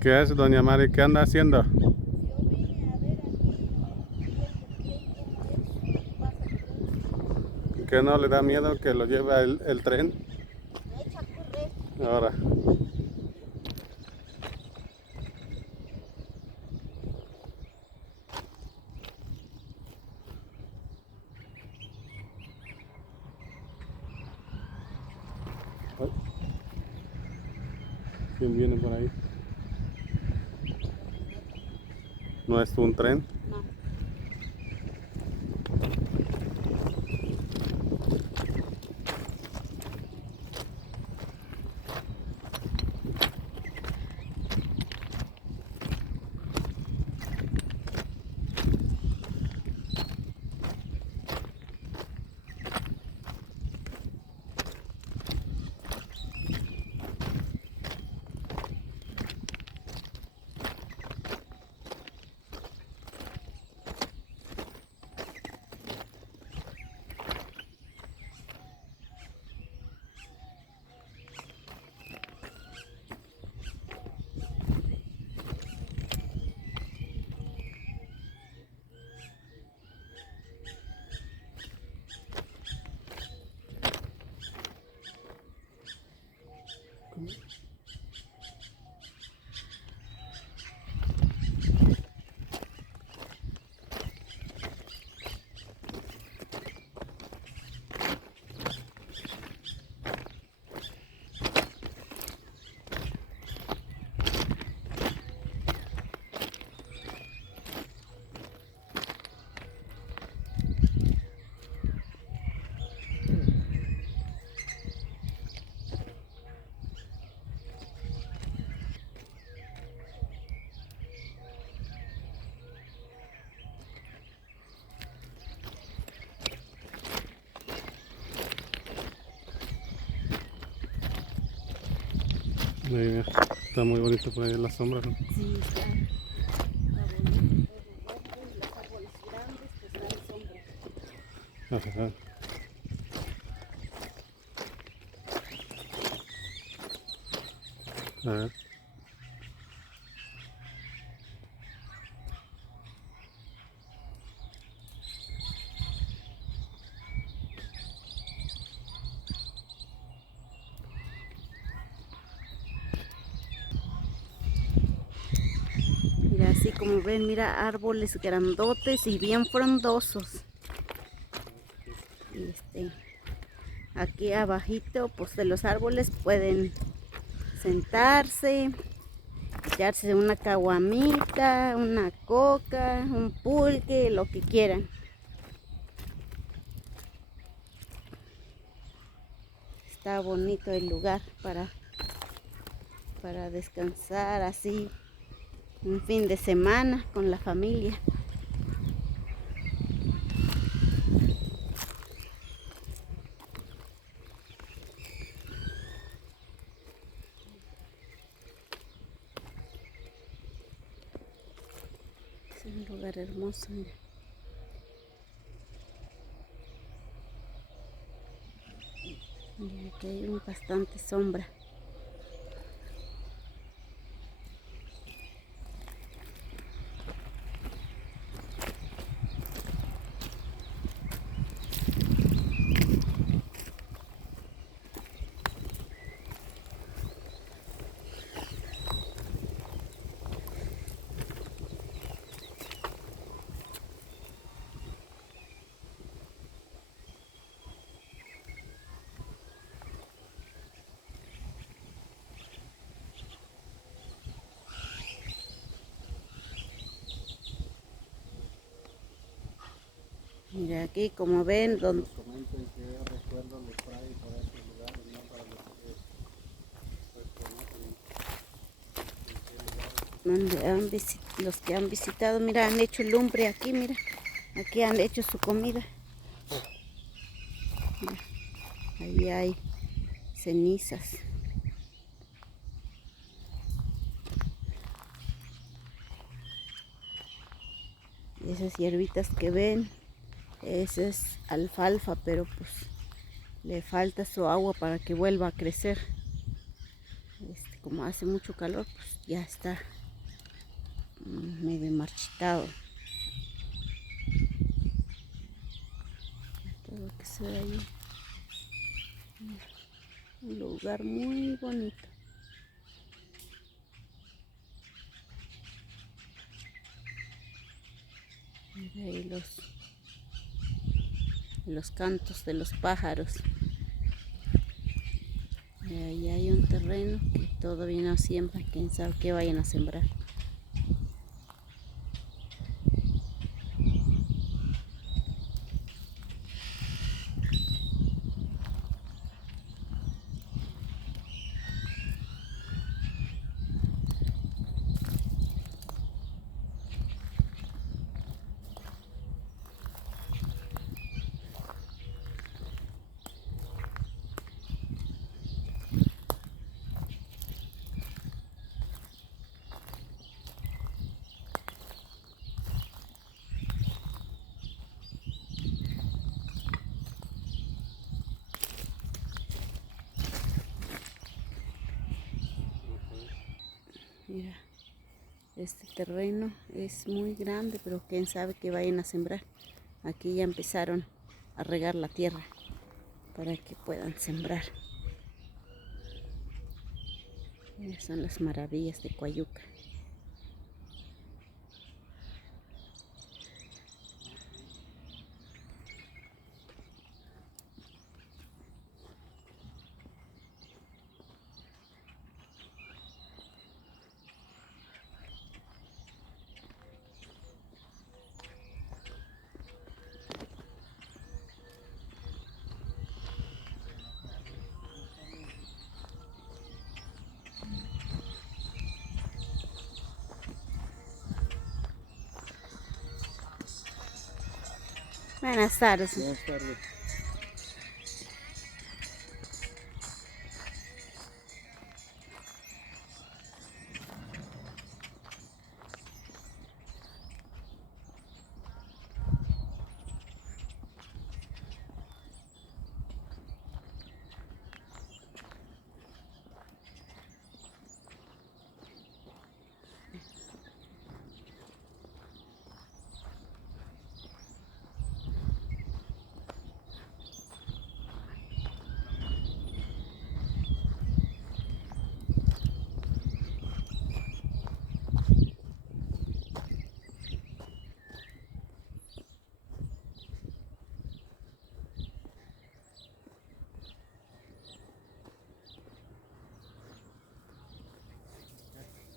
¿Qué es, doña Mari? ¿Qué anda haciendo? Yo vine a ver aquí el tren cómo es, pasa el tren, ¿Qué no le da miedo que lo lleve el tren? me echa a correr. Ahora, ay, ¿quién viene por ahí? Camioneta. ¿No es un tren? No, Mira, está muy bonito por ahí en la sombra, ¿no? sí, está bonito, todo verde y los árboles grandes pues dan sombra. Ajá. A ver, Mira, así como ven, mira, árboles grandotes y bien frondosos. Y aquí abajito, pues de los árboles pueden sentarse, echarse una caguamita, una coca, un pulque, lo que quieran. Está bonito el lugar para descansar así un fin de semana con la familia. Es un lugar hermoso, mira. Mira, aquí hay bastante sombra. Mira, aquí como ven, donde, nos comenten qué recuerdos les trae por estos lugares, ¿no? Para los que pues, conocen en qué lugares. los que han visitado, mira, han hecho lumbre aquí, mira. Aquí han hecho su comida. Mira, ahí hay cenizas. Y esas hierbitas que ven, esa es alfalfa, pero pues le falta su agua para que vuelva a crecer. como hace mucho calor, pues ya está medio marchitado. Todo que se ve ahí. Un lugar muy bonito. Mira ahí los cantos de los pájaros. Y ahí hay un terreno que todavía no siembra, quién sabe qué vayan a sembrar. Mira, este terreno es muy grande, pero quién sabe qué vayan a sembrar. Aquí ya empezaron a regar la tierra para que puedan sembrar. Estas son las maravillas de Coayuca. Buenas tardes. Buenas tardes.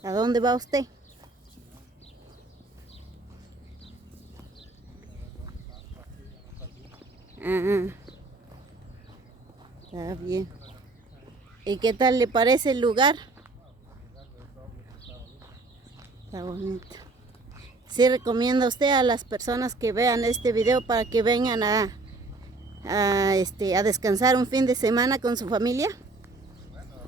¿A dónde va usted? Ah, está bien. ¿Y qué tal le parece el lugar? Está bonito. ¿Sí recomienda usted a las personas que vean este video para que vengan a descansar un fin de semana con su familia? Bueno,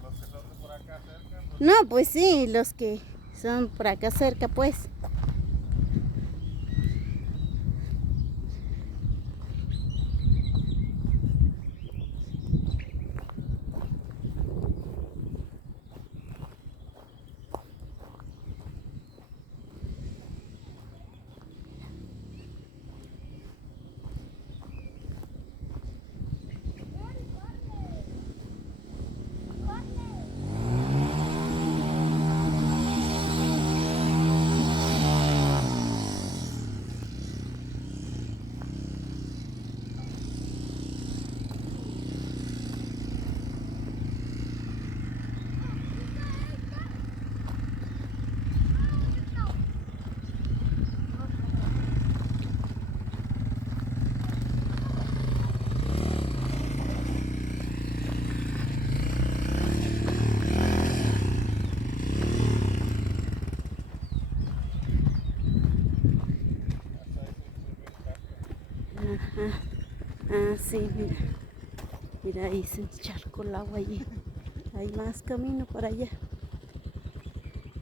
los que son de por acá cerca, pues, No, pues sí, los que son por acá cerca, pues. Ajá. Ah, sí, mira. Mira, ahí se encharcó el agua allí. Hay más camino para allá.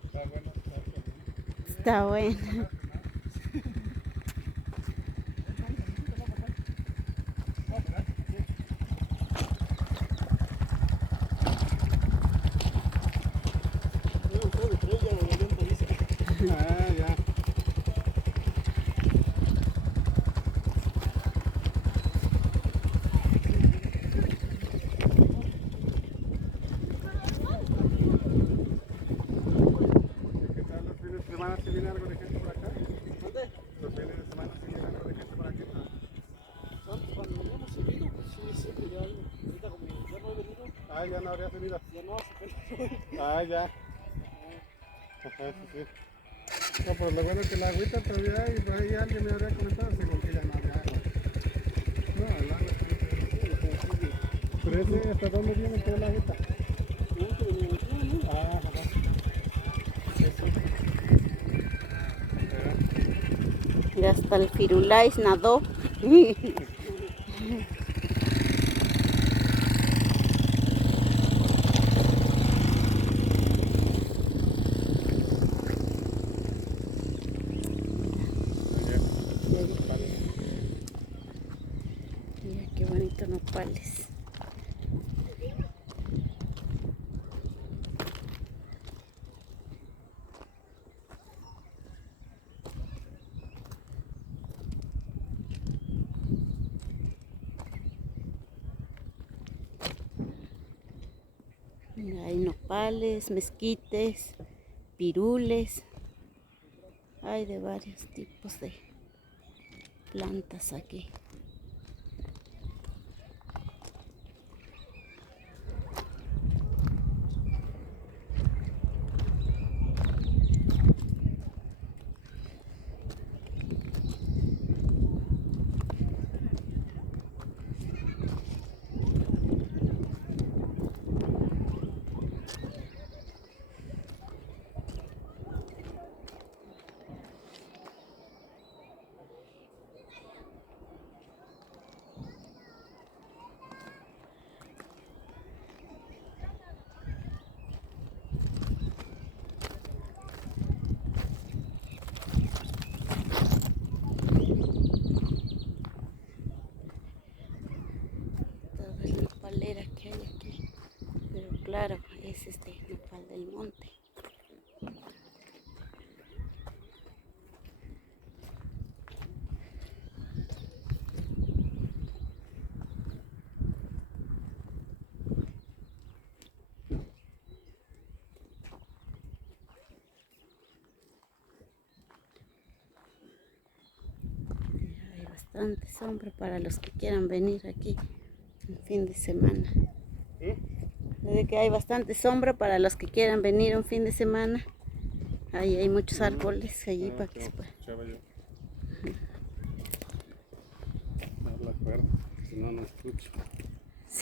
está bueno. Está bueno. Ah, ya. ¿Qué tal los fines de semana? ¿Se viene algo de gente por acá? ¿Dónde? Los fines de semana se viene algo de gente por aquí. Cuando hemos seguido, pues sí, siempre ya hay. Ahorita como ya no he venido, Ah, ya no habría venido. ya no hace. Ah, ya. Ajá, sí, sí. No, pues lo bueno es que la agüita todavía hay, por ahí alguien me habría comentado, según que ya no había agua. No, el agua sí. Pero ese, ¿hasta dónde viene toda la agüita? Ah, ajá. Eso. Y hasta el Firulais nadó. Mira qué bonito nopales. Mira, hay nopales, mezquites, pirules. Hay de varios tipos de plantas aquí. Toda la nopalera que hay aquí. Pero claro, es este nopal del monte. Hay bastante sombra para los que quieran venir aquí un fin de semana. Desde que hay bastante sombra para los que quieran venir un fin de semana. Ahí hay muchos árboles allí para que se pueda. No la cuerda, si no, no escucho.